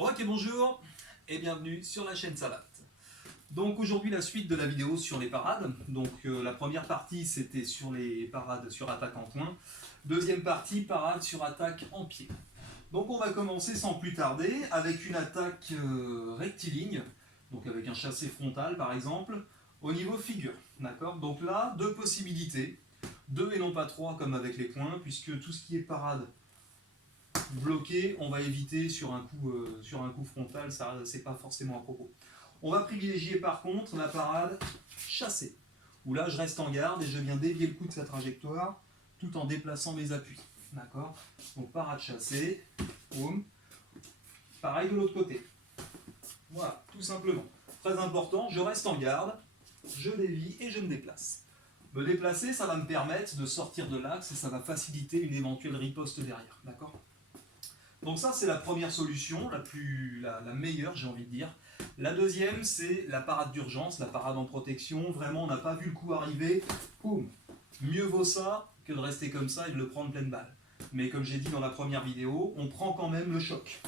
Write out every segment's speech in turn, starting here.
Ok, bonjour et bienvenue sur la chaîne Savate. Donc aujourd'hui la suite de la vidéo sur les parades. Donc la première partie c'était sur les parades sur attaque en point. Deuxième partie, parade sur attaque en pied. Donc on va commencer sans plus tarder avec une attaque rectiligne, donc avec un chassé frontal par exemple, au niveau figure. D'accord. Donc là, deux possibilités. Deux et non pas trois comme avec les points, puisque tout ce qui est parade bloqué, on va éviter sur un coup frontal, ça c'est pas forcément à propos. On va privilégier par contre la parade chassée, où là je reste en garde et je viens dévier le coup de sa trajectoire tout en déplaçant mes appuis. D'accord. Donc parade chassée, boum. Pareil de l'autre côté. Voilà, tout simplement. Très important, je reste en garde, je dévie et je me déplace. Me déplacer, ça va me permettre de sortir de l'axe et ça va faciliter une éventuelle riposte derrière. D'accord. Donc ça, c'est la première solution, la meilleure, j'ai envie de dire. La deuxième, c'est la parade d'urgence, la parade en protection. Vraiment, on n'a pas vu le coup arriver. Boum. Mieux vaut ça que de rester comme ça et de le prendre pleine balle. Mais comme j'ai dit dans la première vidéo, on prend quand même le choc.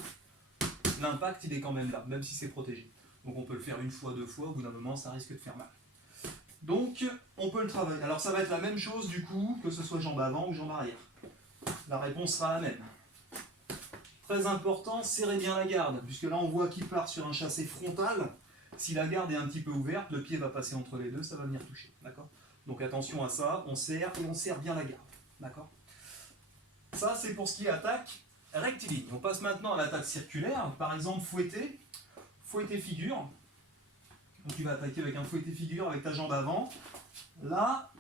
L'impact, il est quand même là, même si c'est protégé. Donc on peut le faire une fois, deux fois, au bout d'un moment, ça risque de faire mal. Donc, on peut le travailler. Alors ça va être la même chose du coup, que ce soit jambe avant ou jambe arrière. La réponse sera la même. Très important, serrez bien la garde, puisque là on voit qu'il part sur un chassé frontal. Si la garde est un petit peu ouverte, le pied va passer entre les deux, ça va venir toucher. D'accord. Donc attention à ça, on serre et on serre bien la garde. D'accord. Ça c'est pour ce qui est attaque rectiligne. On passe maintenant à l'attaque circulaire, par exemple fouetté, fouetté figure. Donc tu vas attaquer avec un fouetté figure avec ta jambe avant. Là,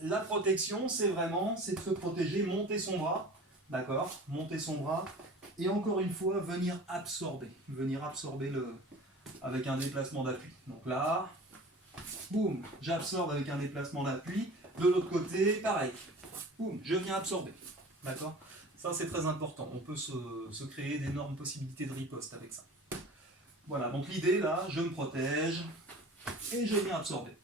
la protection c'est de se protéger, monter son bras. D'accord, monter son bras et encore une fois venir absorber avec un déplacement d'appui. Donc là, boum, j'absorbe avec un déplacement d'appui. De l'autre côté, pareil, boum, je viens absorber. D'accord. Ça c'est très important. On peut se créer d'énormes possibilités de riposte avec ça. Voilà, donc l'idée là, je me protège et je viens absorber.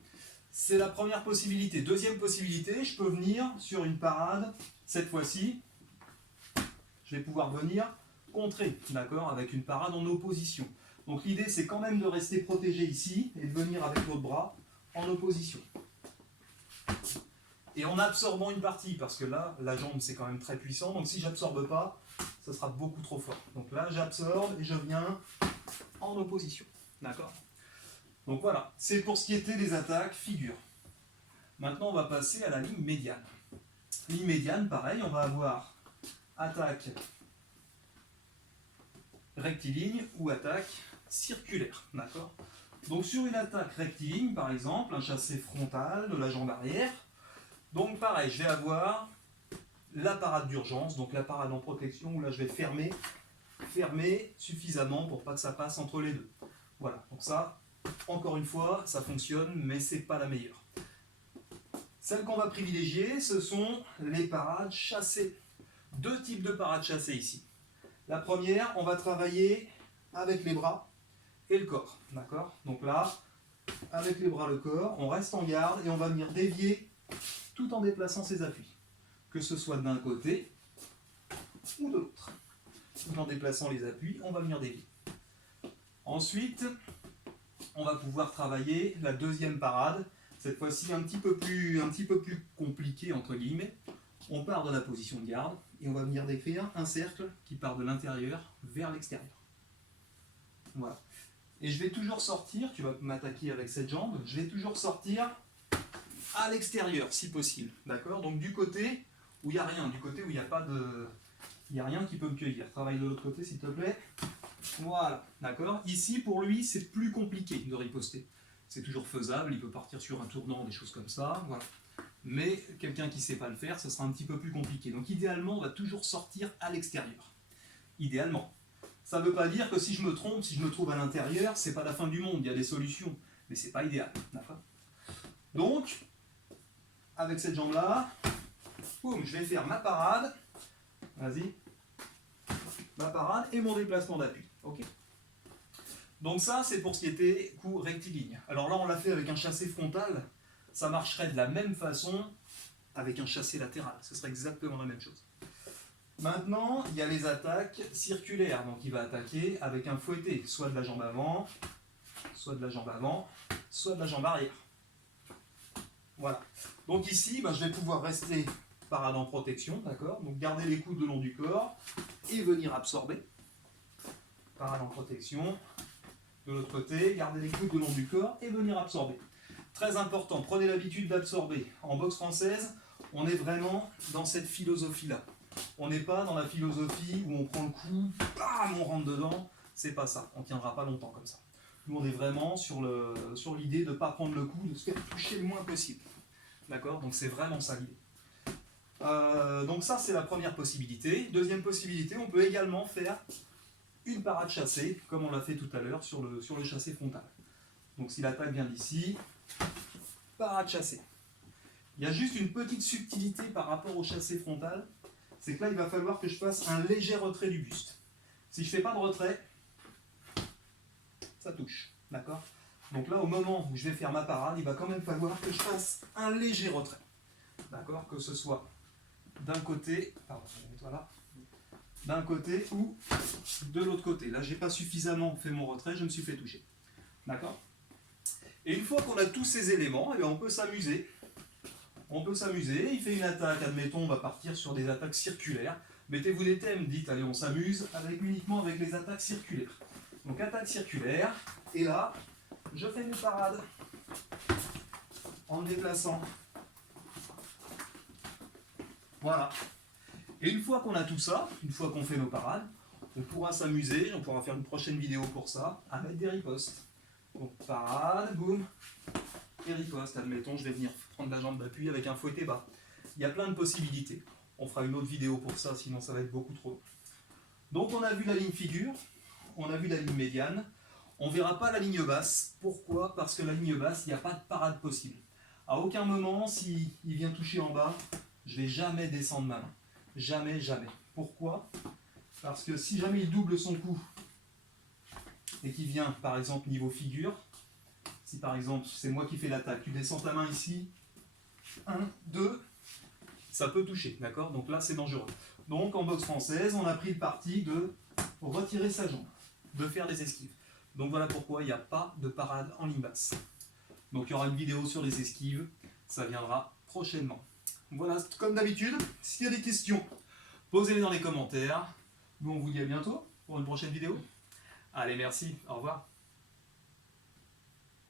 C'est la première possibilité. Deuxième possibilité, je peux venir sur une parade, cette fois-ci. Je vais pouvoir venir contrer, d'accord, avec une parade en opposition. Donc l'idée, c'est quand même de rester protégé ici et de venir avec l'autre bras en opposition. Et en absorbant une partie, parce que là, la jambe, c'est quand même très puissant. Donc si j'absorbe pas, ça sera beaucoup trop fort. Donc là, j'absorbe et je viens en opposition. D'accord. Donc voilà, c'est pour ce qui était des attaques figure. Maintenant, on va passer à la ligne médiane. Ligne médiane, pareil, on va avoir attaque rectiligne ou attaque circulaire. D'accord. Donc sur une attaque rectiligne, par exemple, un chassé frontal de la jambe arrière, donc pareil, je vais avoir la parade d'urgence, donc la parade en protection, où là je vais fermer suffisamment pour pas que ça passe entre les deux. Voilà, donc ça, encore une fois, ça fonctionne, mais c'est pas la meilleure. Celles qu'on va privilégier, ce sont les parades chassées. Deux types de parades chassées ici. La première, on va travailler avec les bras et le corps. D'accord. Donc là, avec les bras, le corps, on reste en garde et on va venir dévier tout en déplaçant ses appuis. Que ce soit d'un côté ou de l'autre. Tout en déplaçant les appuis, on va venir dévier. Ensuite, on va pouvoir travailler la deuxième parade. Cette fois-ci un petit peu plus compliqué entre guillemets. On part de la position de garde et on va venir décrire un cercle qui part de l'intérieur vers l'extérieur. Voilà. Et je vais toujours sortir, tu vas m'attaquer avec cette jambe, je vais toujours sortir à l'extérieur si possible. D'accord. Donc du côté où il n'y a rien, du côté où il n'y a pas de. Il n'y a rien qui peut me cueillir. Travaille de l'autre côté s'il te plaît. Voilà. D'accord. Ici pour lui c'est plus compliqué de riposter. C'est toujours faisable, il peut partir sur un tournant, des choses comme ça. Voilà. Mais quelqu'un qui ne sait pas le faire, ce sera un petit peu plus compliqué. Donc idéalement, on va toujours sortir à l'extérieur. Idéalement. Ça ne veut pas dire que si je me trompe, si je me trouve à l'intérieur, c'est pas la fin du monde, il y a des solutions. Mais c'est pas idéal. Donc, avec cette jambe-là, boum, je vais faire ma parade. Vas-y. Ma parade et mon déplacement d'appui. Ok. Donc ça, c'est pour ce qui était coup rectiligne. Alors là, on l'a fait avec un chassé frontal. Ça marcherait de la même façon avec un chassé latéral. Ce serait exactement la même chose. Maintenant, il y a les attaques circulaires. Donc il va attaquer avec un fouetté, soit de la jambe avant, soit de la jambe avant, soit de la jambe arrière. Voilà. Donc ici, je vais pouvoir rester parade en protection, d'accord? Donc garder les coudes le long du corps et venir absorber. Parade en protection. De l'autre côté, garder les coudes le long du corps et venir absorber. Très important, prenez l'habitude d'absorber. En boxe française, on est vraiment dans cette philosophie-là. On n'est pas dans la philosophie où on prend le coup, bam, on rentre dedans. C'est pas ça, on ne tiendra pas longtemps comme ça. Nous, on est vraiment sur l'idée de ne pas prendre le coup, de se faire toucher le moins possible. D'accord? Donc c'est vraiment ça l'idée. Donc ça, c'est la première possibilité. Deuxième possibilité, on peut également faire une parade chassée, comme on l'a fait tout à l'heure sur le chassé frontal. Donc si l'attaque vient d'ici, parade chassée. Il y a juste une petite subtilité par rapport au chassé frontal, c'est que là, il va falloir que je fasse un léger retrait du buste. Si je ne fais pas de retrait, ça touche. D'accord? Donc là, au moment où je vais faire ma parade, il va quand même falloir que je fasse un léger retrait. D'accord? Que ce soit d'un côté, pardon, je vais mettre là, d'un côté ou de l'autre côté. Là, j'ai pas suffisamment fait mon retrait, je me suis fait toucher. D'accord? Et une fois qu'on a tous ces éléments, on peut s'amuser. On peut s'amuser, il fait une attaque, admettons, on va partir sur des attaques circulaires. Mettez-vous des thèmes, dites, allez, on s'amuse uniquement avec les attaques circulaires. Donc attaque circulaire, et là, je fais une parade en me déplaçant. Voilà. Et une fois qu'on a tout ça, une fois qu'on fait nos parades, on pourra s'amuser, on pourra faire une prochaine vidéo pour ça, à mettre des ripostes. Donc parade, boum, et riposte. Admettons, je vais venir prendre la jambe d'appui avec un fouetté bas. Il y a plein de possibilités. On fera une autre vidéo pour ça, sinon ça va être beaucoup trop long. Donc on a vu la ligne figure, on a vu la ligne médiane, on ne verra pas la ligne basse. Pourquoi? Parce que la ligne basse, il n'y a pas de parade possible. À aucun moment, s'il vient toucher en bas, je ne vais jamais descendre ma main. Jamais, jamais. Pourquoi? Parce que si jamais il double son coup et qu'il vient, par exemple, niveau figure, si par exemple c'est moi qui fais l'attaque, tu descends ta main ici, 1, 2, ça peut toucher, d'accord? Donc là c'est dangereux. Donc en boxe française, on a pris le parti de retirer sa jambe, de faire des esquives. Donc voilà pourquoi il n'y a pas de parade en ligne basse. Donc il y aura une vidéo sur les esquives, ça viendra prochainement. Voilà, comme d'habitude, s'il y a des questions, posez-les dans les commentaires. Nous on vous dit à bientôt pour une prochaine vidéo. Allez, merci, au revoir.